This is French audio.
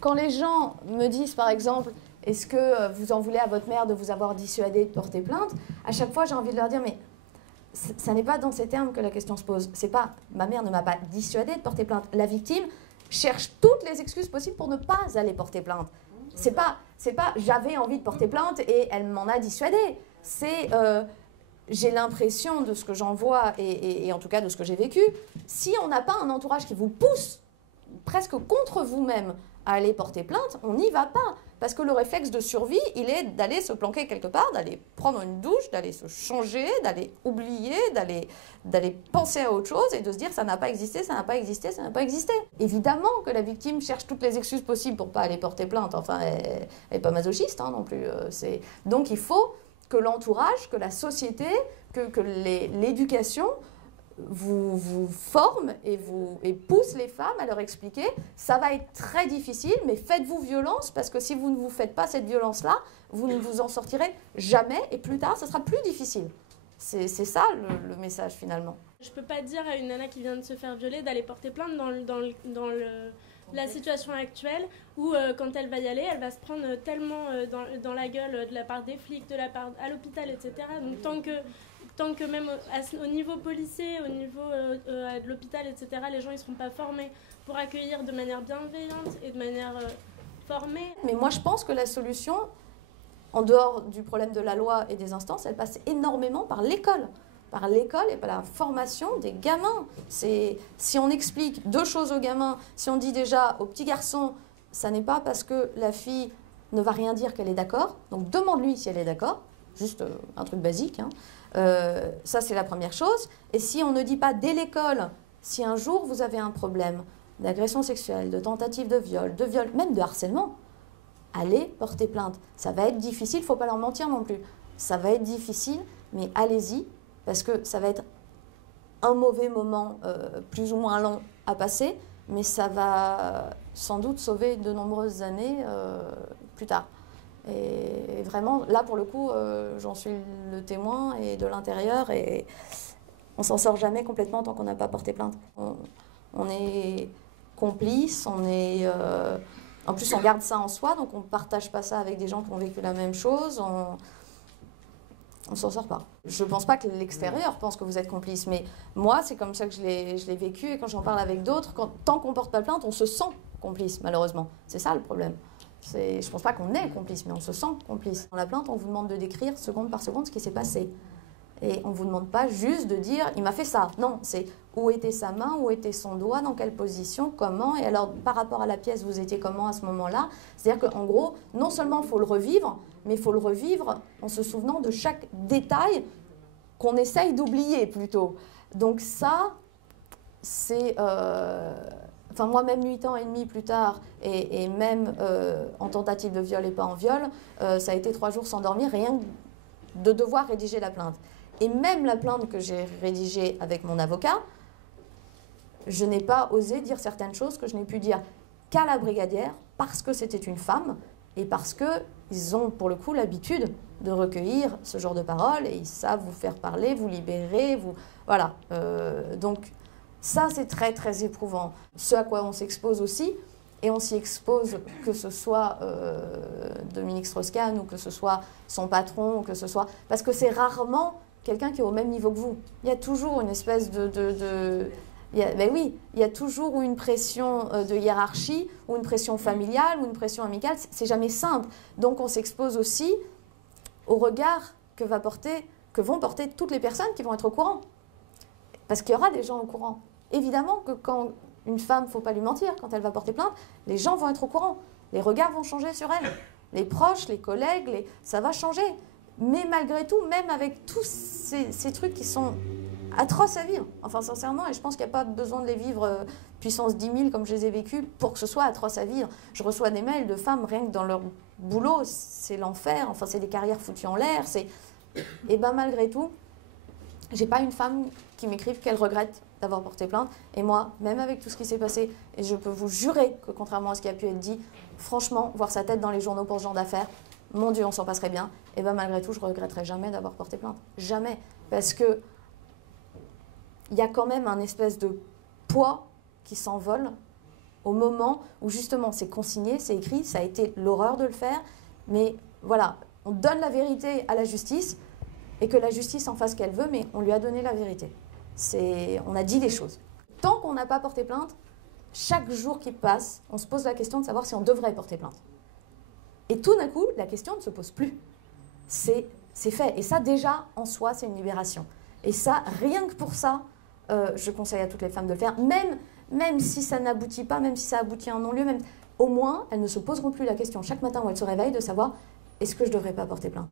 Quand les gens me disent, par exemple, est-ce que vous en voulez à votre mère de vous avoir dissuadé de porter plainte, à chaque fois, j'ai envie de leur dire, mais ça n'est pas dans ces termes que la question se pose. C'est pas, ma mère ne m'a pas dissuadé de porter plainte. La victime cherche toutes les excuses possibles pour ne pas aller porter plainte. C'est pas j'avais envie de porter plainte et elle m'en a dissuadé. C'est j'ai l'impression de ce que j'en vois et en tout cas de ce que j'ai vécu, si on n'a pas un entourage qui vous pousse presque contre vous-même à aller porter plainte, on n'y va pas. Parce que le réflexe de survie, il est d'aller se planquer quelque part, d'aller prendre une douche, d'aller se changer, d'aller oublier, d'aller penser à autre chose et de se dire ça n'a pas existé, ça n'a pas existé, ça n'a pas existé. Évidemment que la victime cherche toutes les excuses possibles pour ne pas aller porter plainte. Enfin, elle n'est pas masochiste non plus. Donc il faut que l'entourage, que la société, que l'éducation vous forme et pousse les femmes à leur expliquer ça va être très difficile, mais faites-vous violence parce que si vous ne vous faites pas cette violence-là, vous ne vous en sortirez jamais et plus tard, ça sera plus difficile. C'est ça le message finalement. Je peux pas dire à une nana qui vient de se faire violer d'aller porter plainte dans la situation actuelle où quand elle va y aller, elle va se prendre tellement dans la gueule de la part des flics, de la part à l'hôpital, etc. Donc tant que même au niveau policier, au niveau de l'hôpital, etc., les gens ne seront pas formés pour accueillir de manière bienveillante et de manière formée. Mais moi, je pense que la solution, en dehors du problème de la loi et des instances, elle passe énormément par l'école. Par l'école et par la formation des gamins. Si on explique deux choses aux gamins, si on dit déjà aux petits garçons, ça n'est pas parce que la fille ne va rien dire qu'elle est d'accord, donc demande-lui si elle est d'accord, juste un truc basique, hein. Ça, c'est la première chose. Et si on ne dit pas dès l'école, si un jour vous avez un problème d'agression sexuelle, de tentative de viol, même de harcèlement, allez porter plainte. Ça va être difficile, il ne faut pas leur mentir non plus. Ça va être difficile, mais allez-y, parce que ça va être un mauvais moment plus ou moins long à passer, mais ça va sans doute sauver de nombreuses années plus tard. Et vraiment, là, pour le coup, j'en suis le témoin et de l'intérieur. Et on s'en sort jamais complètement tant qu'on n'a pas porté plainte. On est complice, en plus, on garde ça en soi, donc on ne partage pas ça avec des gens qui ont vécu la même chose. On s'en sort pas. Je ne pense pas que l'extérieur pense que vous êtes complice, mais moi, c'est comme ça que je l'ai vécu. Et quand j'en parle avec d'autres, tant qu'on ne porte pas plainte, on se sent complice, malheureusement. C'est ça le problème. Je ne pense pas qu'on est complice, mais on se sent complice. Dans la plainte, on vous demande de décrire seconde par seconde ce qui s'est passé. Et on ne vous demande pas juste de dire « il m'a fait ça ». Non, c'est où était sa main, où était son doigt, dans quelle position, comment. Et alors, par rapport à la pièce, vous étiez comment à ce moment-là? C'est-à-dire qu'en gros, non seulement il faut le revivre, mais il faut le revivre en se souvenant de chaque détail qu'on essaye d'oublier plutôt. Donc ça, c'est... Enfin, moi, même 8 ans et demi plus tard, et même en tentative de viol et pas en viol, ça a été 3 jours sans dormir, rien de devoir rédiger la plainte. Et même la plainte que j'ai rédigée avec mon avocat, je n'ai pas osé dire certaines choses que je n'ai pu dire qu'à la brigadière, parce que c'était une femme, et parce qu'ils ont, pour le coup, l'habitude de recueillir ce genre de paroles, et ils savent vous faire parler, vous libérer, vous... Voilà. Donc... ça, c'est très, très éprouvant. Ce à quoi on s'expose aussi, et on s'y expose que ce soit Dominique Strauss-Kahn ou que ce soit son patron, ou que ce soit... Parce que c'est rarement quelqu'un qui est au même niveau que vous. Il y a toujours une espèce ben oui, il y a toujours une pression de hiérarchie, ou une pression familiale, ou une pression amicale. C'est jamais simple. Donc on s'expose aussi au regard que vont porter toutes les personnes qui vont être au courant. Parce qu'il y aura des gens au courant. Évidemment que quand une femme, il ne faut pas lui mentir, quand elle va porter plainte, les gens vont être au courant. Les regards vont changer sur elle. Les proches, les collègues, ça va changer. Mais malgré tout, même avec tous ces trucs qui sont atroces à vivre, enfin sincèrement, et je pense qu'il n'y a pas besoin de les vivre puissance 10 000 comme je les ai vécus pour que ce soit atroce à vivre. Je reçois des mails de femmes, rien que dans leur boulot, c'est l'enfer, enfin c'est des carrières foutues en l'air. Et bien malgré tout, j'ai pas une femme qui m'écrive qu'elle regrette d'avoir porté plainte. Et moi, même avec tout ce qui s'est passé, et je peux vous jurer que contrairement à ce qui a pu être dit, franchement, voir sa tête dans les journaux pour ce genre d'affaires, mon Dieu, on s'en passerait bien. Et bien malgré tout, je ne regretterai jamais d'avoir porté plainte. Jamais. Parce que il y a quand même un espèce de poids qui s'envole au moment où justement c'est consigné, c'est écrit, ça a été l'horreur de le faire, mais voilà, on donne la vérité à la justice et que la justice en fasse ce qu'elle veut, mais on lui a donné la vérité. On a dit les choses. Tant qu'on n'a pas porté plainte, chaque jour qui passe, on se pose la question de savoir si on devrait porter plainte. Et tout d'un coup, la question ne se pose plus. C'est fait. Et ça, déjà, en soi, c'est une libération. Et ça, rien que pour ça, je conseille à toutes les femmes de le faire, même si ça n'aboutit pas, même si ça aboutit à un non-lieu, au moins, elles ne se poseront plus la question chaque matin où elles se réveillent de savoir est-ce que je ne devrais pas porter plainte.